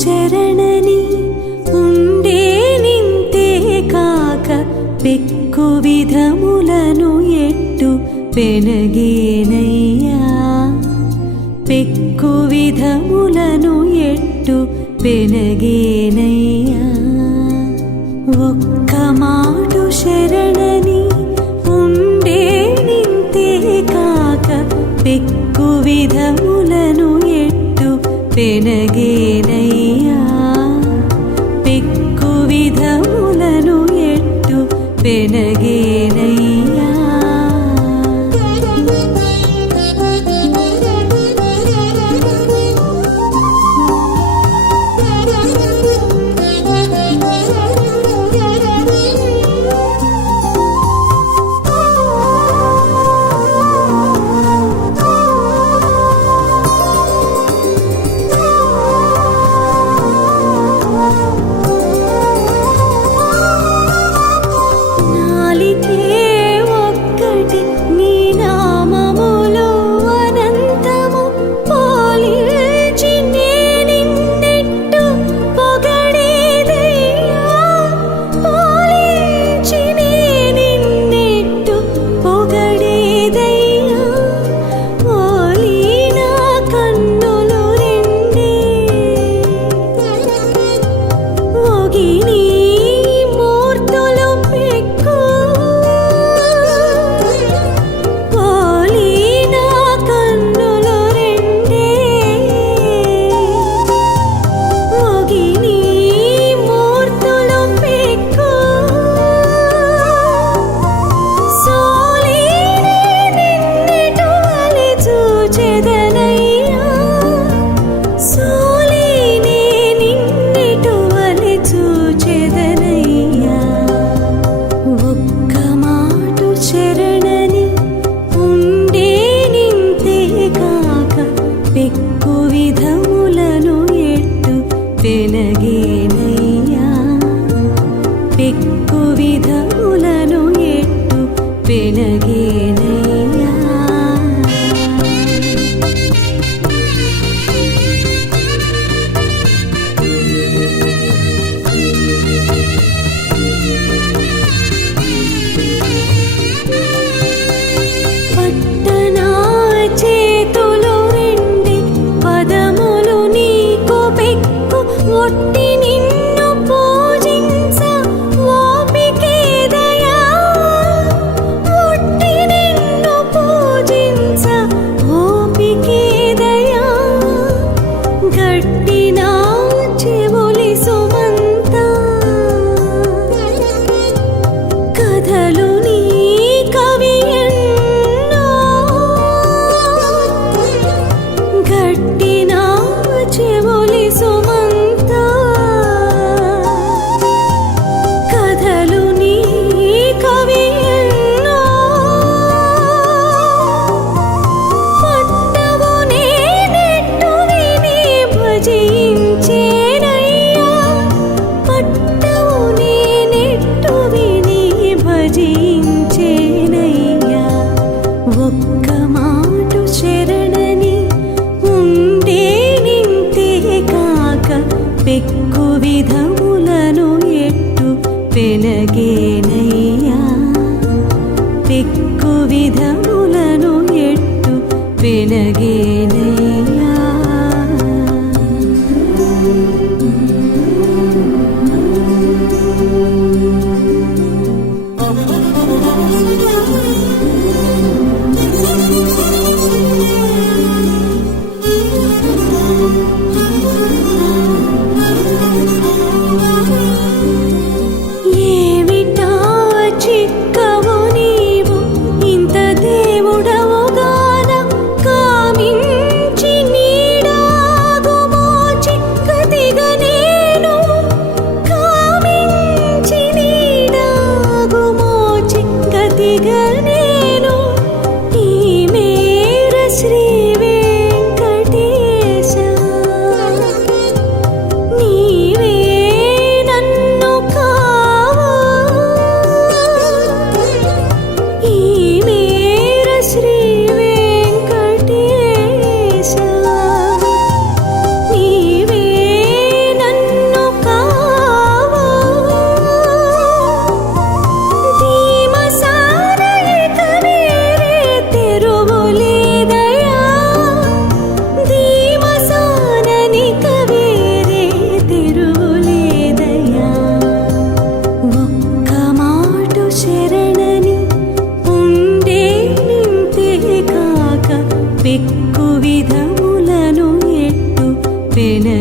ശരണനി ఉండేనింతే కాక పెక్కు విధములను ఎట్టు పెనగేనయ్యా. పెక్కు విధములను ఎట్టు పెనగేనయ్యా. ఒక్క మాటు శరణని ఉండేనింతే కాక పెక్కు విధములను ఎట్టు పెనగే பெனகே చేయించేనయ్యా పట్టవు నేనెట్టు విని భజించేనయ్యా. ఒక్క మాట శరణని ఉండే నింతే కాక పెక్కు విధములను ఎట్టు పెనగేనయ్యా. పెక్కు విధములను ఎట్టు పెనగేనయ్యా. ne